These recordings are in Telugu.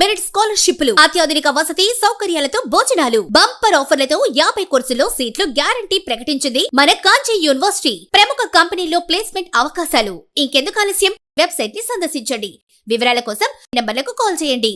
మెరిట్ స్కాలర్షిప్లు, అత్యాధునిక వసతి సౌకర్యాలతో భోజనాలు, బంపర్ ఆఫర్లతో 50 కోర్సుల్లో సీట్లు గ్యారంటీ ప్రకటించింది మన కాంచీ యూనివర్సిటీ. ప్రముఖ కంపెనీల్లో ప్లేస్మెంట్ అవకాశాలు. ఇంకెందుకు ఆలస్యం? వెబ్సైట్ ని సందర్శించండి. వివరాల కోసం నంబర్లకు కాల్ చేయండి.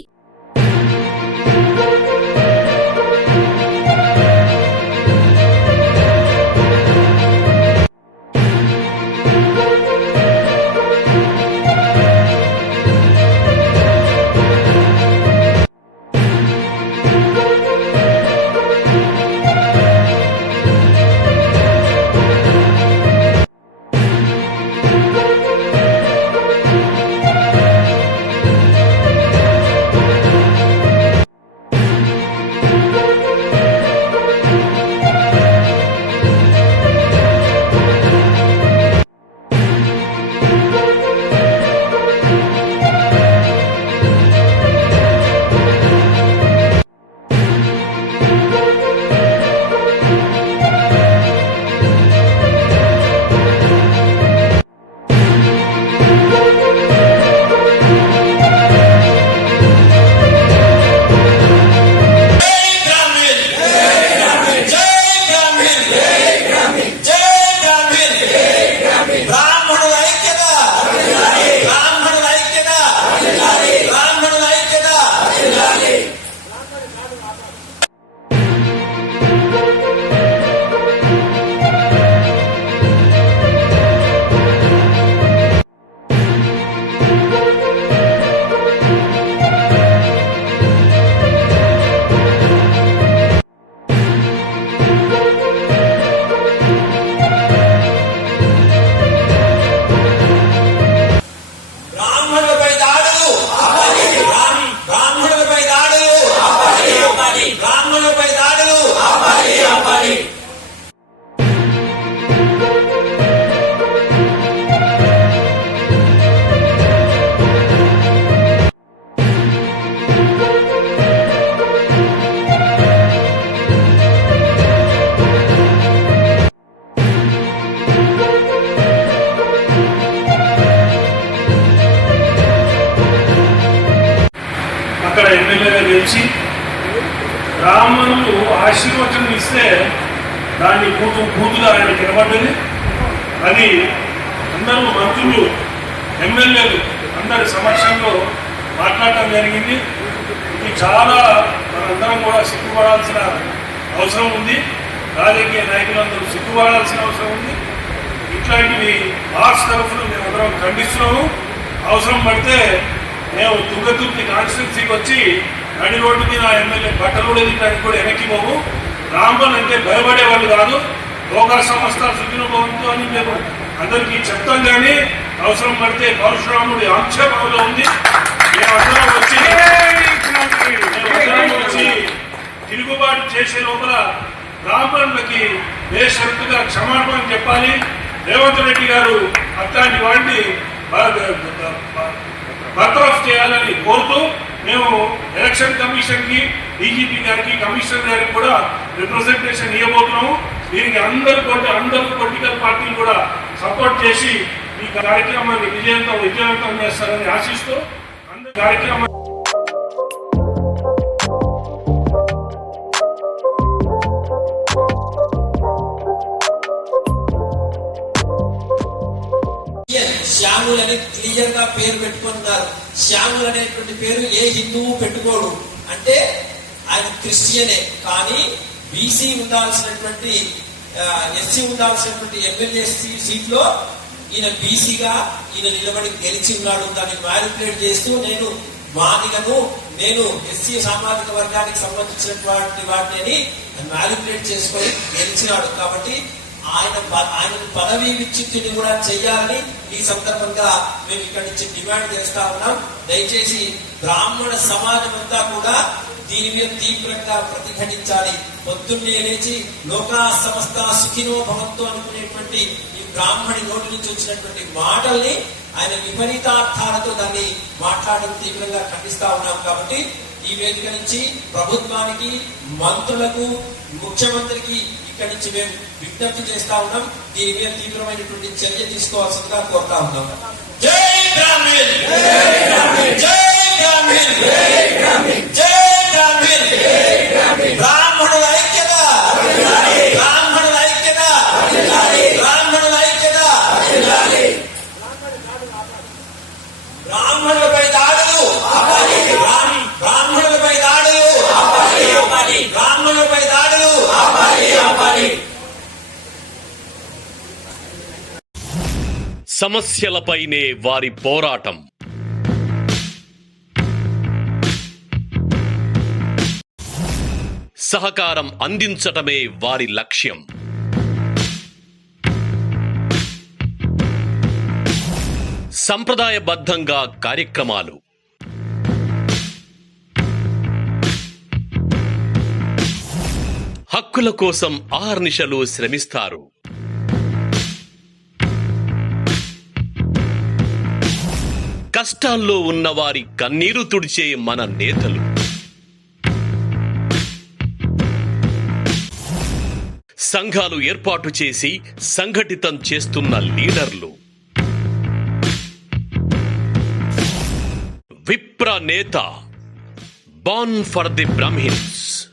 అక్కడ ఎమ్మెల్యేగా గెలిచి బ్రాహ్మణులు ఆశీర్వచనం ఇస్తే దాన్ని కూతుగా ఆయన నిలబడ్డది. అది అందరూ మంత్రులు ఎమ్మెల్యేలు అందరి సమక్షంలో మాట్లాడటం జరిగింది. ఇది చాలా మనందరం కూడా సిగ్గుపడాల్సిన అవసరం ఉంది. రాజకీయ నాయకులందరూ సిగ్గుపడాల్సిన అవసరం ఉంది. ఇట్లాంటివి ఆర్ట్స్ తరఫున మేమందరం ఖండిస్తున్నాము. అవసరం పడితే మేము తుంగతుర్తి కాన్స్టిట్యున్సీకి వచ్చి నడి రోడ్డు మీద ఎమ్మెల్యే బట్టలు కూడా తినడానికి కూడా వెనక్కి పోము. బ్రాహ్మణ్ అంటే భయపడే వాళ్ళు కాదు. లోకల్ సంస్థ సుఖినభవంతు అని మేము అందరికీ చెప్తాం. కానీ అవసరం పడితే పరశురాముడి ఆక్షేపంలో ఉంది. మేమందరం వచ్చి తిరుగుబాటు చేసే లోపల బ్రాహ్మణులకి బేషరతుగా క్షమాపణ చెప్పాలి. రేవంత్ రెడ్డి గారు అట్లాంటి వాడిని బర్తరఫ్ చేయాలని కోరుతూ మేము ఎలక్షన్ కమిషన్ కి, డీజీపీ గారికి, కమిషనర్ గారికి కూడా రిప్రజెంటేషన్ ఇవ్వబోతున్నాము. దీనికి అందరూ పొలిటికల్ పార్టీలు కూడా సపోర్ట్ చేసి ఈ కార్యక్రమాన్ని విజయవంతం చేస్తారని ఆశిస్తూ అందరూ కార్యక్రమం శ్యాములు అని క్లియర్ గా పేరు పెట్టుకున్నారు. శ్యాములు అనేటువంటి పేరు ఏ హిందువు పెట్టుకోడు. అంటే ఆయన క్రిస్టియనే. కానీ బీసీ ఉండాల్సినటువంటి ఎస్సీ ఉండాల్సినటువంటి ఎమ్మెల్యే సీట్లో ఈయన బీసీగా ఈయన నిలబడి గెలిచి ఉన్నాడు. దాన్ని మ్యానిపులేట్ చేస్తూ నేను మాదిగను, నేను ఎస్సీ సామాజిక వర్గానికి సంబంధించినటువంటి వాటిని మ్యానిపులేట్ చేసుకొని గెలిచినాడు. కాబట్టి ఆయన పదవీ విచ్ఛిత్తిని కూడా చెయ్యాలని ఈ సందర్భంగా మేము ఇక్కడి నుంచి డిమాండ్ చేస్తా ఉన్నాం. దయచేసి బ్రాహ్మణ సమాజం అంతా కూడా దీని మీద తీవ్రంగా ప్రతిఘటించాలి. పొద్దున్నే లేచి లోకా సమస్త సుఖినో భవంతు అనుకునేటువంటి ఈ బ్రాహ్మణి నోటి నుంచి వచ్చినటువంటి మాటల్ని ఆయన విపరీతార్థాలతో దాన్ని మాట్లాడడం తీవ్రంగా ఖండిస్తా ఉన్నాం. కాబట్టి ఈ వేదిక నుంచి ప్రభుత్వానికి, మంత్రులకు, ముఖ్యమంత్రికి ఇక్కడి నుంచి మేము విజ్ఞప్తి చేస్తా ఉన్నాం. దీని మీద తీవ్రమైనటువంటి చర్య తీసుకోవాల్సిందిగా కోరుతా ఉన్నాం. జై బ్రాహ్మణ్, జై బ్రాహ్మణ్, జై బ్రాహ్మణ్. సమస్యలపైనే వారి పోరాటం. సహకారం అందించటమే వారి లక్ష్యం. సంప్రదాయబద్ధంగా కార్యక్రమాలు, హక్కుల కోసం ఆహర్నిశలు శ్రమిస్తారు. కష్టాల్లో ఉన్నవారి కన్నీరు తుడిచే మన నేతలు, సంఘాలు ఏర్పాటు చేసి సంఘటితం చేస్తున్న లీడర్లు, విప్ర నేత, బాన్ ఫర్ ది బ్రాహ్మిన్స్.